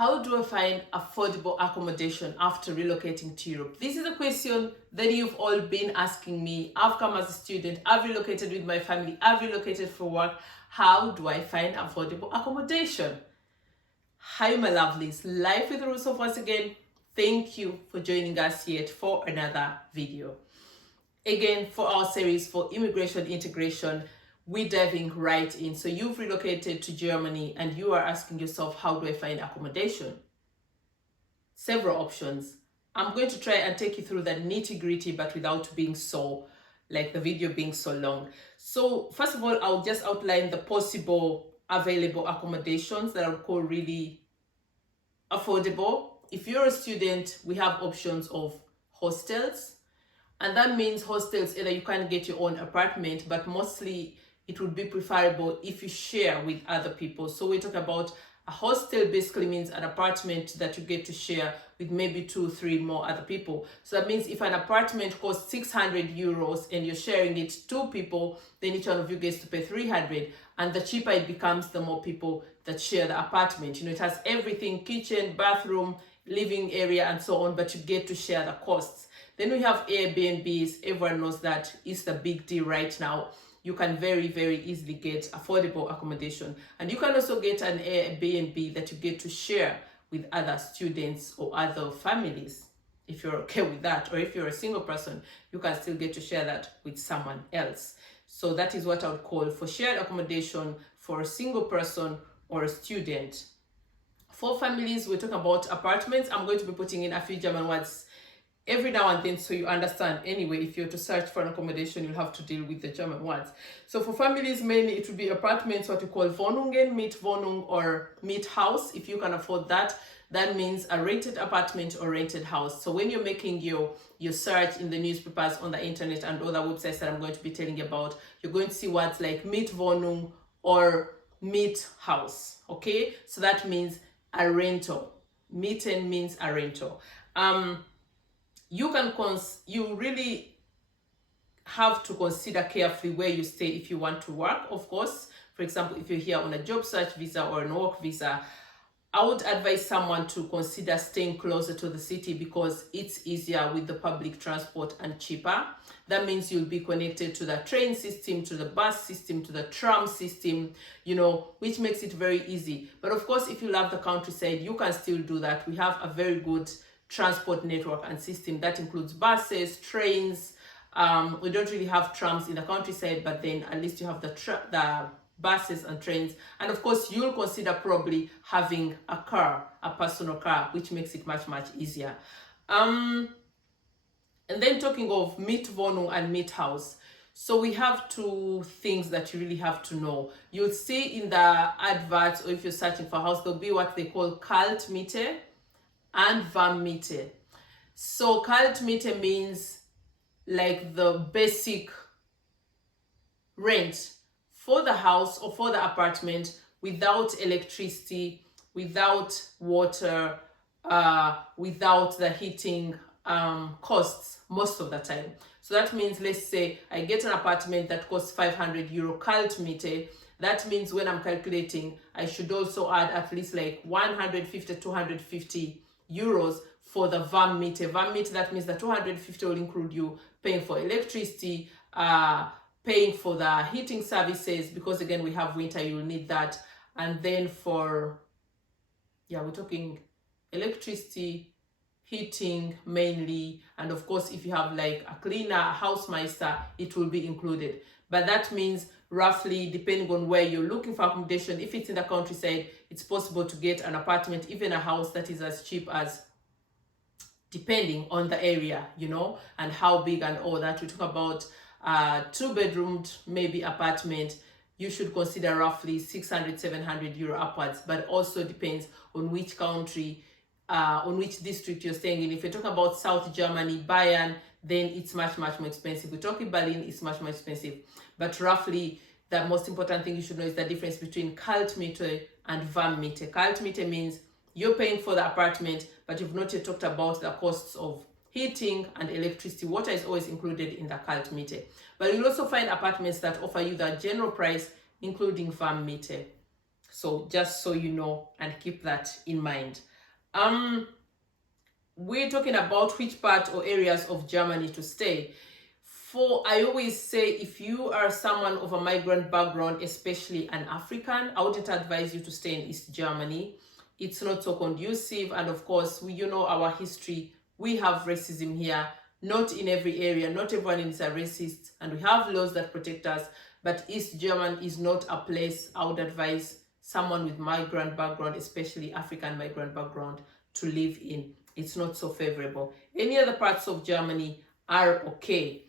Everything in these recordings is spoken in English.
How do I find affordable accommodation after relocating to Europe? This is a question that you've all been asking me. I've come as a student, I've relocated with my family, I've relocated for work. How do I find affordable accommodation? Hi, my lovelies. Life with Ruzhoff once again. Thank you for joining us yet for another video. Again, for our series for immigration integration, we're diving right in. So you've relocated to Germany and you are asking yourself, how do I find accommodation? Several options. I'm going to try and take you through the nitty-gritty, but without being so, like the video being so long. So first of all, I'll just outline the possible available accommodations that I would call really affordable. If you're a student, we have options of hostels. And that means hostels, either you can get your own apartment, but mostly it would be preferable if you share with other people. So we talk about a hostel basically means an apartment that you get to share with maybe 2-3 more other people. So that means if an apartment costs 600 euros and you're sharing it 2 people, then each one of you gets to pay 300. And the cheaper it becomes, the more people that share the apartment. You know, it has everything, kitchen, bathroom, living area, and so on, but you get to share the costs. Then we have Airbnbs. Everyone knows that is the big deal right now. You can very, very easily get affordable accommodation. And you can also get an Airbnb that you get to share with other students or other families. If you're okay with that, or if you're a single person, you can still get to share that with someone else. So that is what I would call for shared accommodation for a single person or a student. For families, we're talking about apartments. I'm going to be putting in a few German words every now and then so you understand. Anyway, if you're to search for an accommodation, you'll have to deal with the German words. So for families, mainly it would be apartments, what you call Wohnungen, Mietwohnung, or Miethaus. If you can afford that, that means a rented apartment or rented house. So when you're making your search in the newspapers, on the internet, and other websites that I'm going to be telling you about, you're going to see words like Mietwohnung or Miethaus. Okay, so that means a rental. Mieten means a rental. You really have to consider carefully where you stay if you want to work, of course. For example, if you're here on a job search visa or a work visa, I would advise someone to consider staying closer to the city because it's easier with the public transport and cheaper. That means you'll be connected to the train system, to the bus system, to the tram system, you know, which makes it very easy. But of course, if you love the countryside, you can still do that. We have a very good transport network and system that includes buses, trains. We don't really have trams in the countryside, but then at least you have the buses and trains. And of course, you'll consider probably having a car, a personal car, which makes it much, much easier. And then talking of Mietwohnung and Miethaus. So we have 2 things that you really have to know. You'll see in the adverts, or if you're searching for a house, there'll be what they call Kaltmiete and Warmmiete. So Kaltmiete means like the basic rent for the house or for the apartment without electricity, without water, without the heating costs most of the time. So that means, let's say I get an apartment that costs 500 euro Kaltmiete. That means when I'm calculating, I should also add at least like 150, 250 euros for the Warmmiete. Warmmiete, that means the 250 will include you paying for electricity, paying for the heating services, because again, we have winter, you'll need that. And then we're talking electricity, heating mainly, and of course, if you have like a cleaner, a housemeister, it will be included. But that means roughly, depending on where you're looking for accommodation, if it's in the countryside, it's possible to get an apartment, even a house that is as cheap as, depending on the area, you know, and how big and all that. We talk about 2-bedroomed, maybe apartment, you should consider roughly 600-700 euro upwards, but also depends on which country, on which district you're staying in. If you're talking about South Germany, Bayern, then it's much, much more expensive. We're talking Berlin, it's much more expensive. But roughly, the most important thing you should know is the difference between Kaltmiete and Warmmiete. Kaltmiete means you're paying for the apartment, but you've not yet talked about the costs of heating and electricity. Water is always included in the Kaltmiete. But you'll also find apartments that offer you the general price, including Warmmiete. So just so you know and keep that in mind. We're talking about which part or areas of Germany to stay. I always say, if you are someone of a migrant background, especially an African, I wouldn't advise you to stay in East Germany. It's not so conducive, and of course, you know our history. We have racism here, not in every area. Not everyone is a racist, and we have laws that protect us. But East Germany is not a place I would advise someone with migrant background, especially African migrant background, to live in. It's not so favorable. Any other parts of Germany are okay.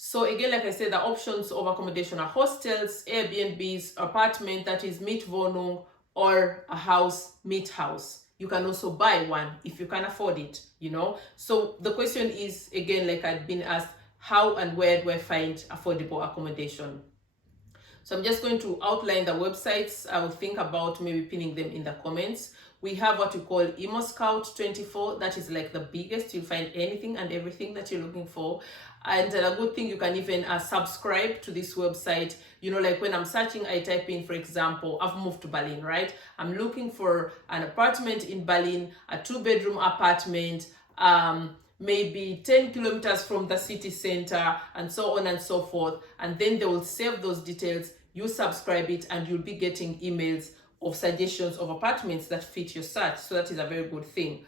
So again, like I said, the options of accommodation are hostels, Airbnbs, apartment, that is Mietwohnung, or a house, Miethaus. You can also buy one if you can afford it, you know. So the question is, again, like I've been asked, how and where do I find affordable accommodation? So I'm just going to outline the websites. I will think about maybe pinning them in the comments. We have what we call ImmoScout24. That is like the biggest. You'll find anything and everything that you're looking for. And a good thing, you can even subscribe to this website. You know, like when I'm searching, I type in, for example, I've moved to Berlin, right? I'm looking for an apartment in Berlin, a 2-bedroom apartment, maybe 10 kilometers from the city center, and so on and so forth. And then they will save those details. You subscribe it, and you'll be getting emails of suggestions of apartments that fit your search. So that is a very good thing.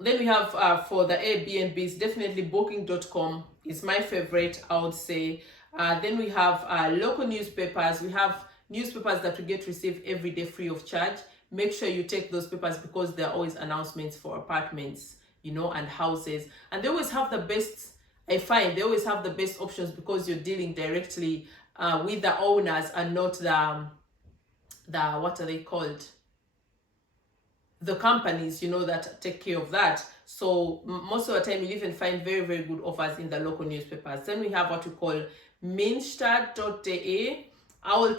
Then we have for the Airbnbs, definitely booking.com is my favorite, I would say. Then we have local newspapers. We have newspapers that we get received every day free of charge. Make sure you take those papers, because there are always announcements for apartments, you know, and houses. And they always have the best, I find they always have the best options, because you're dealing directly with the owners and not the what are they called? The companies, you know, that take care of that. So most of the time you'll even find very, very good offers in the local newspapers. Then we have what we call minstadt.de. I will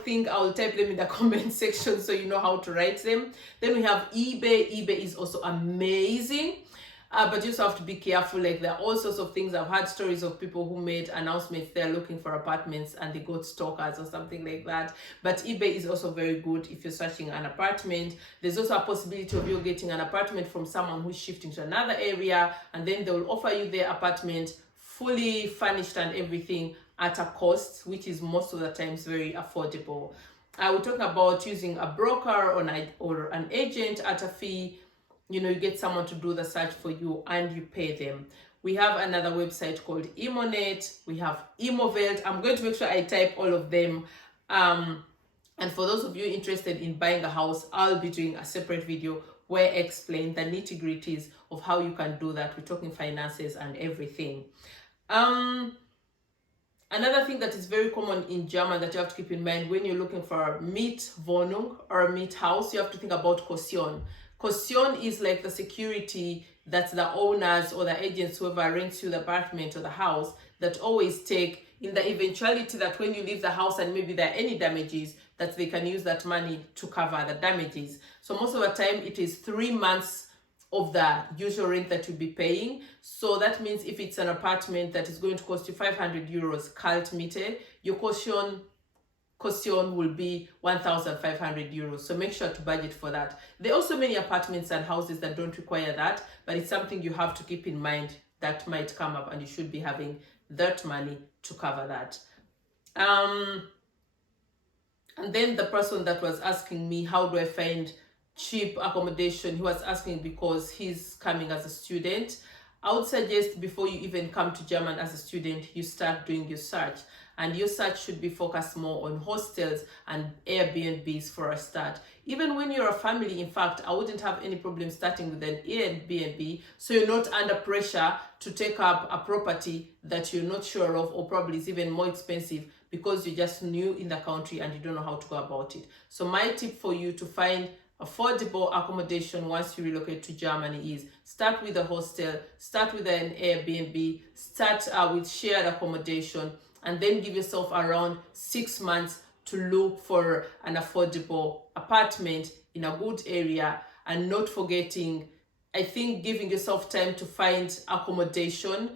type them in the comment section so you know how to write them. Then we have eBay. eBay is also amazing. But you also have to be careful. Like, there are all sorts of things. I've had stories of people who made announcements they're looking for apartments and they got stalkers or something like that. But eBay is also very good if you're searching an apartment. There's also a possibility of you getting an apartment from someone who's shifting to another area, and then they will offer you their apartment fully furnished and everything at a cost, which is most of the times very affordable. I will talk about using a broker or an agent at a fee. You know, you get someone to do the search for you and you pay them. We have another website called Immonet. We have Immovelt. I'm going to make sure I type all of them. And for those of you interested in buying a house, I'll be doing a separate video where I explain the nitty-gritties of how you can do that. We're talking finances and everything. Another thing that is very common in German that you have to keep in mind when you're looking for a Mietwohnung or a Miethaus, you have to think about Caution. Caution is like the security that the owners or the agents, whoever rents you the apartment or the house, that always take in the eventuality that when you leave the house and maybe there are any damages, that they can use that money to cover the damages. So most of the time it is 3 months of the usual rent that you'll be paying. So that means if it's an apartment that is going to cost you 500 euros kalt Miete, your caution will be 1,500 euros. So make sure to budget for that. There are also many apartments and houses that don't require that, but it's something you have to keep in mind that might come up, and you should be having that money to cover that. And then the person that was asking me, how do I find cheap accommodation? He was asking because he's coming as a student. I would suggest before you even come to Germany as a student, you start doing your search. And your search should be focused more on hostels and Airbnbs for a start. Even when you're a family, in fact, I wouldn't have any problem starting with an Airbnb, so you're not under pressure to take up a property that you're not sure of, or probably is even more expensive because you're just new in the country and you don't know how to go about it. So my tip for you to find affordable accommodation once you relocate to Germany is start with a hostel, start with an Airbnb, start with shared accommodation, and then give yourself around 6 months to look for an affordable apartment in a good area. And not forgetting, I think giving yourself time to find accommodation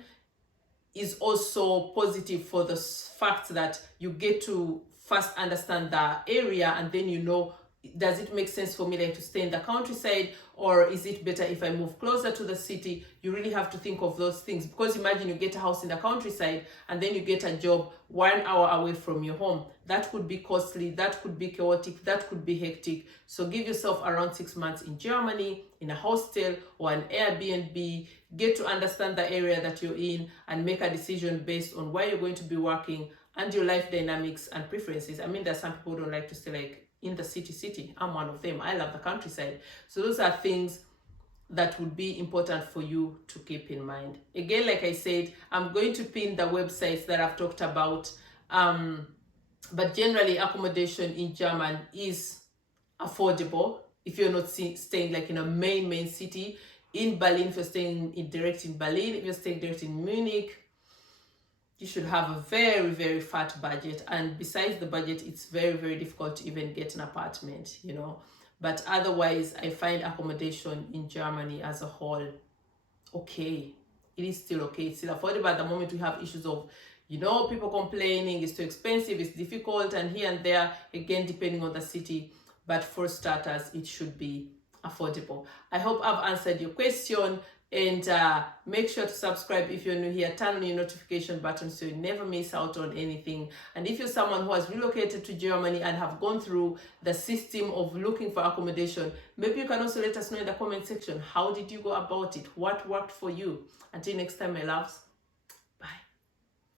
is also positive for the fact that you get to first understand the area, and then you know, does it make sense for me like to stay in the countryside, or is it better if I move closer to the city? You really have to think of those things, because imagine you get a house in the countryside and then you get a job 1 hour away from your home. That could be costly, that could be chaotic, that could be hectic. So give yourself around 6 months in Germany, in a hostel or an Airbnb. Get to understand the area that you're in and make a decision based on where you're going to be working and your life dynamics and preferences. I mean, there's some people who don't like to stay like in the city. I'm one of them. I love the countryside. So those are things that would be important for you to keep in mind. Again, like I said, I'm going to pin the websites that I've talked about. But generally, accommodation in German is affordable if you're not staying like in a main city. In Berlin, if you're staying direct in Berlin, if you're staying direct in Munich, you should have a very fat budget. And besides the budget, it's very difficult to even get an apartment, you know. But otherwise, I find accommodation in Germany as a whole okay. It is still okay. It's still affordable. At the moment, we have issues of, you know, people complaining it's too expensive, it's difficult, and here and there, again, depending on the city. But for starters, it should be affordable. I hope I've answered your question. And make sure to subscribe if you're new here. Turn on your notification button so you never miss out on anything. And if you're someone who has relocated to Germany and have gone through the system of looking for accommodation, maybe you can also let us know in the comment section. How did you go about it? What worked for you? Until next time, my loves.